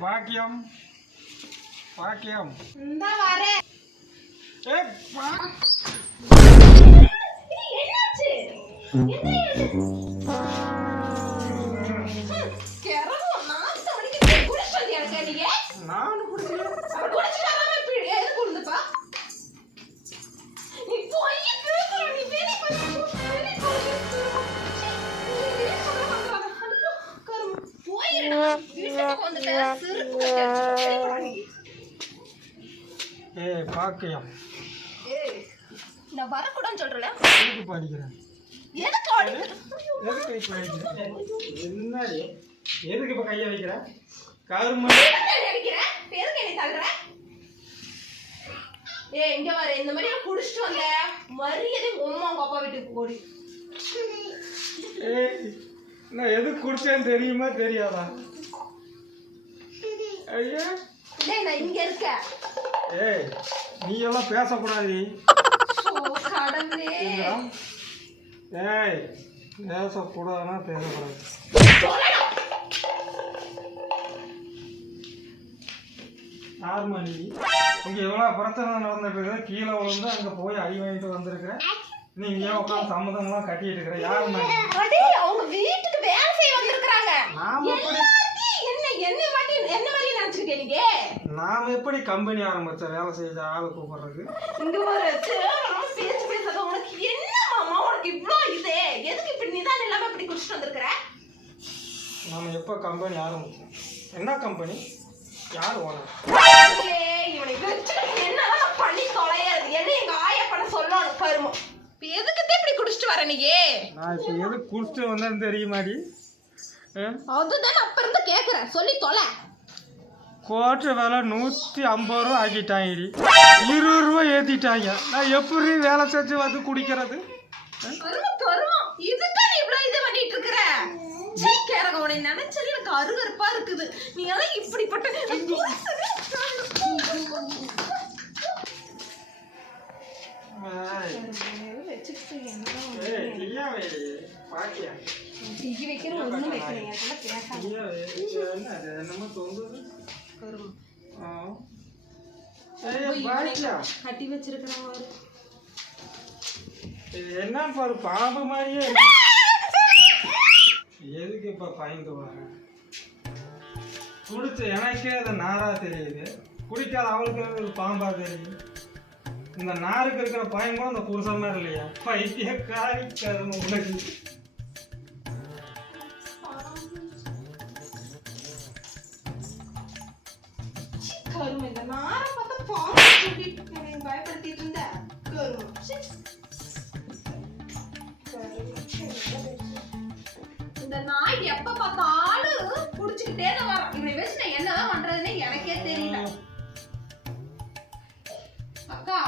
பாக்கியம் பாக்கியம் இந்த வரே என்னாச்சு கேரளா நான் தடிக்கு குடிச்சது எனக்கு நீங்க நான் குடிச்சல குடிச்சதாம எது குடுதுப்பா நீ போய் கேக்குற நீ வேணி பாக்கியம் நான் வரக்கூடாதுன்னு சொல்றேன் எதுக்கு படிக்கிறேன் என்னடி எதுக்கு இப்ப கைய வைக்கிற கரும இங்க வர இந்த மாதிரி குடிச்சிட்டு வந்த மரியாதை உம்மா உங்க அப்பா வீட்டுக்கு போடி நான் எது குடிச்சேன்னு தெரியுமா தெரியாதா ஐயா நான் இங்க இருக்கேன் நீ எல்லாம் பேசக்கூடாது கடவுளே பேசக்கூடாதுன்னா பேசக்கூடாது நார்மலி இங்க எவ்வளவு பிரச்சனை நடந்துட்டு இருக்கு கீழே விழுந்து அங்க போய் அடி வாங்கிட்டு வந்திருக்கிறேன் நீங்க ஏன் உட்காந்து சம்மதம்லாம் கட்டிட்டு இருக்கிற யாருமா அவங்க வீட்டுக்கு வேலை செய்ய வந்திருக்காங்க நாம எப்படி கம்பெனி ஆரம்பிச்ச வேலை செய்த ஆளு கூப்பிடுறது இங்க ஒரு பேச்சு பேசாத உனக்கு என்ன மாமா உனக்கு இவ்ளோ இது எதுக்கு இப்படி நிதானம் இல்லாம இப்படி குடிச்சிட்டு வந்திருக்கிற நாம எப்ப கம்பெனி ஆரம்பிச்சோம் என்ன கம்பெனி யாரு ஓனர் இவனை வச்சு என்னதான் பண்ணி தொலையாது என்ன எங்க ஆயா பண்ண சொல்லணும் கருமம் எதுக்கு இப்படி குடிச்சிட்டு வர நீயே நான் இப்ப எது குடிச்சிட்டு வந்தேன்னு தெரியுமாடி அதுதான் அப்ப இருந்து கேக்குறேன் சொல்லி தொலை கோட்டை விலை 150 ரூபா ஆக்கிட்டாங்கடி 20 ரூபா ஏத்திட்டாங்க நான் எப்படி வேலை செஞ்சு வந்து குடிக்கிறது இதுதான் இவ்வளவு இது பண்ணிட்டு இருக்கிற கேரக உன்னை நினைச்சது எனக்கு அருவருப்பா இருக்குது நீ எல்லாம் இப்படிப்பட்ட கட்டி வச்சிருக்கிறேன் என்ன பாரு பாம்பு மாதிரியே எதுக்கு இப்ப பயந்து வர குடிச்ச எனக்கே அது நாரா தெரியுது குடிக்காத அவளுக்கு ஒரு பாம்பா தெரியுது இந்த நாருக்கு இருக்கிற பயம் கூட அந்த புருஷன் மாதிரி இல்லையா பைத்திய காரி கரும உனக்கு இந்த நாரை பார்த்தா பாம்பு பயப்படுத்திட்டு இருந்த இந்த நாய் எப்ப பார்த்தாலும் குடிச்சுக்கிட்டே தான் வரும் இப்படி வச்சு நான் என்னதான் பண்றதுன்னு எனக்கே தெரியல அக்கா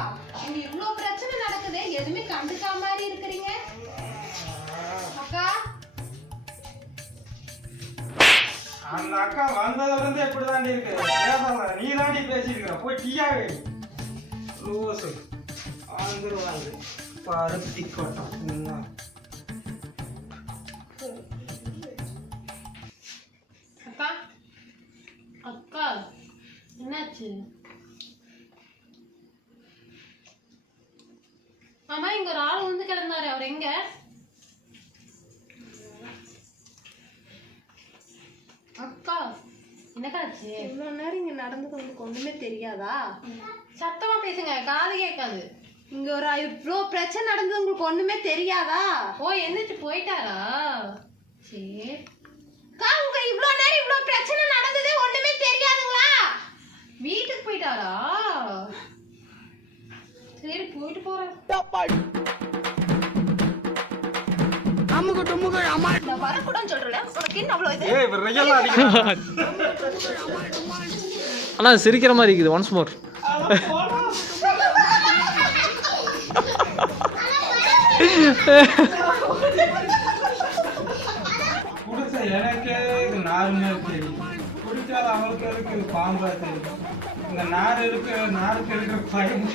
இங்க இவ்வளவு பிரச்சனை நடக்குது எதுவுமே கண்டுக்காம மாதிரி இருக்கிறீங்க அக்கா அந்த அக்கா வந்ததுல இருந்து எப்படி தாண்டி இருக்கு பேசல நீ தாண்டி பேசிருக்கிற போய் டீயாவே லூசு வந்துருவாங்க பருத்தி கொட்டம் அக்கா அக்கா என்னாச்சு ஆமா இங்க ஒரு ஆள் வந்து கிடந்தாரு அவர் எங்க அக்கா என்னக்காச்சு இவ்வளவு நேரம் இங்க நடந்தது உங்களுக்கு ஒண்ணுமே தெரியாதா சத்தமா பேசுங்க காது கேட்காது இங்க ஒரு இவ்வளோ பிரச்சனை நடந்தது உங்களுக்கு ஒண்ணுமே தெரியாதா ஓ எந்திரிச்சு போயிட்டாரா சரி அக்கா உங்க இவ்வளவு நேரம் இவ்வளவு பிரச்சனை நடந்ததே ஒண்ணுமே தெரியாதுங்களா வீட்டுக்கு போயிட்டாரா சரி போயிட்டு போறேன் ஆனா சிரிக்கிற மாதிரி இருக்குது ஒன்ஸ் மோர் குடிச்ச எனக்கே இது நார்மல் தெரியும் குடிச்சாத அவளுக்கு இருக்கு பாம்பா தெரியும் இந்த நாருக்கு இருக்கிற பயம்